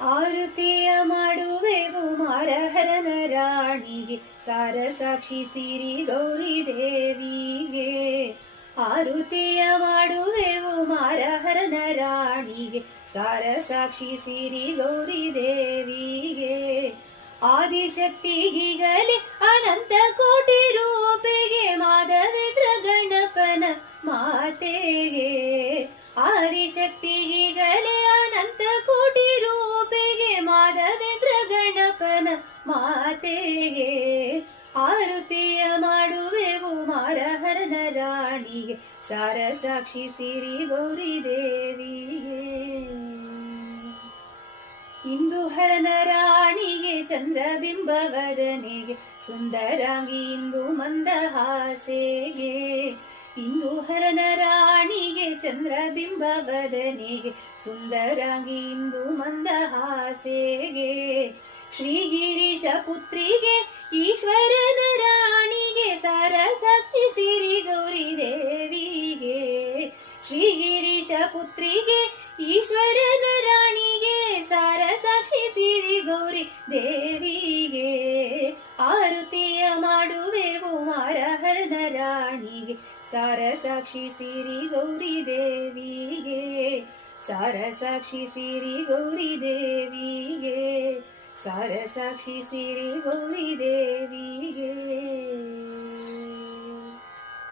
ಆರತಿಯ ಮಾಡುವೆವು ಮಾರಹರನ ರಾಣಿಗೆ, ಸಾರ ಸಾಕ್ಷಿ ಸಿರಿ ಗೌರಿ ದೇವಿಗೆ. ಆರತಿಯ ಮಾಡುವೆವು ಮಾರಹರನ ರಾಣಿಗೆ, ಸಾರ ಸಾಕ್ಷಿ ಸಿರಿ ಗೌರಿ ದೇವಿಗೆ. ಆದಿಶಕ್ತಿಗೀಗಲೇ ಅನಂತ ಕೋಟಿ ರೂಪೆಗೆ, ಮಾಧವೇಂದ್ರ ಗಣಪನ ಮಾತೆಗೆ. ಆದಿಶಕ್ತಿಗೀಗಲೇ ಅನಂತ ಕೋಟಿ ರೂಪೆಗೆ, ಮಾಧವೇಂದ್ರ ಗಣಪನ ಮಾತೆಗೆ. ಆರತಿಯ ಮಾಡುವೆವು ಮಾರಹರನ ರಾಣಿಗೆ, ಸಾರ ಸಾಕ್ಷಿ ಸಿರಿ ಗೌರಿ ದೇವಿಗೆ. ಇಂದು ಹರನ ರಾಣಿಗೆ ಚಂದ್ರಬಿಂಬವದನೆಗೆ, ಸುಂದರಾಂಗಿ ಇಂದು ಮಂದಹಾಸೆಗೆ. ಇಂದು ಹರನ ರಾಣಿಗೆ ಚಂದ್ರಬಿಂಬವದನೆಗೆ, ಸುಂದರಾಂಗಿ ಇಂದು ಮಂದಹಾಸೆಗೆ. ಶ್ರೀಗಿರೀಶ ಪುತ್ರಿಗೆ ಈಶ್ವರನ ರಾಣಿಗೆ, ಸಾರ ಸಾಕ್ಷಿ ಸಿರಿ ಗೌರಿ ದೇವಿಗೆ. ಶ್ರೀಗಿರೀಶ ಪುತ್ರಿಗೆ ಈಶ್ವರನ ರಾಣಿಗೆ, ಸಾರ ಸಾಕ್ಷಿ ಸಿರಿ ಗೌರಿ ದೇವಿಗೆ. ಆರತಿಯ ಮಾಡುವೆವು ಮಾರಹರನ ರಾಣಿಗೆ, ಸಾರ ಸಾಕ್ಷಿ ಸಿರಿ ಗೌರಿ ದೇವಿಗೆ. ಸಾರ ಸಾಕ್ಷಿ ಸಿರಿ ಗೌರಿ ದೇವಿಗೆ, ಸಾರ ಸಾಕ್ಷಿ ಸಿರಿ ಗೌರಿ ದೇವಿಗೆ.